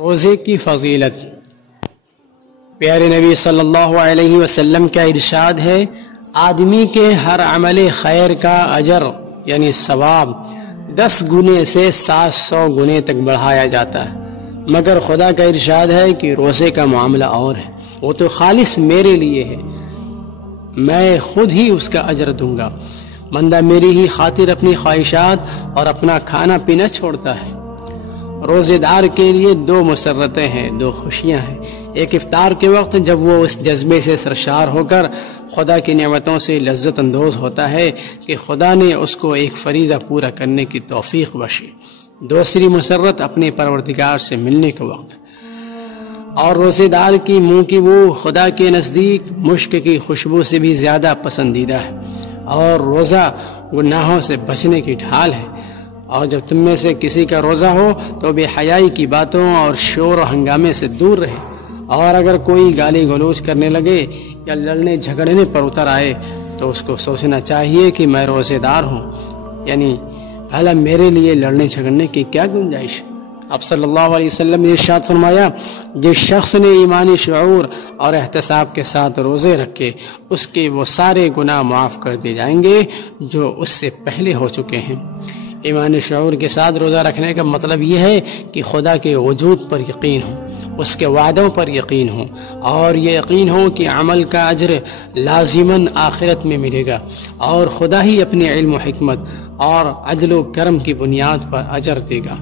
روزے کی فضیلت۔ پیارے نبی صلی اللہ علیہ وسلم کا ارشاد ہے، آدمی کے ہر عمل خیر کا اجر یعنی ثواب 10 گنے سے 700 گنے تک بڑھایا جاتا ہے، مگر خدا کا ارشاد ہے کہ روزے کا معاملہ اور ہے، وہ تو خالص میرے لیے ہے، میں خود ہی اس کا اجر دوں گا۔ بندہ میری ہی خاطر اپنی خواہشات اور اپنا کھانا پینا چھوڑتا ہے۔ روزے دار کے لیے 2 مسرتیں ہیں، 2 خوشیاں ہیں۔ ایک افطار کے وقت جب وہ اس جذبے سے سرشار ہو کر خدا کی نعمتوں سے لذت اندوز ہوتا ہے کہ خدا نے اس کو ایک فریضہ پورا کرنے کی توفیق بخشی۔ دوسری مسرت اپنے پروردگار سے ملنے کے وقت، اور روزے دار کی منہ کی بو خدا کے نزدیک مشک کی خوشبو سے بھی زیادہ پسندیدہ ہے، اور روزہ گناہوں سے بچنے کی ڈھال ہے۔ اور جب تم میں سے کسی کا روزہ ہو تو بے حیائی کی باتوں اور شور و ہنگامے سے دور رہے، اور اگر کوئی گالی گلوچ کرنے لگے یا لڑنے جھگڑنے پر اتر آئے تو اس کو سوچنا چاہیے کہ میں روزے دار ہوں، یعنی بھلا میرے لیے لڑنے جھگڑنے کی کیا گنجائش۔ اب صلی اللہ علیہ وسلم نے ارشاد فرمایا، جس شخص نے ایمانی شعور اور احتساب کے ساتھ روزے رکھے اس کے وہ سارے گناہ معاف کر دیے جائیں گے جو اس سے پہلے ہو چکے ہیں۔ ایمانی شعور کے ساتھ روزہ رکھنے کا مطلب یہ ہے کہ خدا کے وجود پر یقین ہو، اس کے وعدوں پر یقین ہو، اور یہ یقین ہو کہ عمل کا اجر لازماً آخرت میں ملے گا، اور خدا ہی اپنے علم و حکمت اور عدل و کرم کی بنیاد پر اجر دے گا۔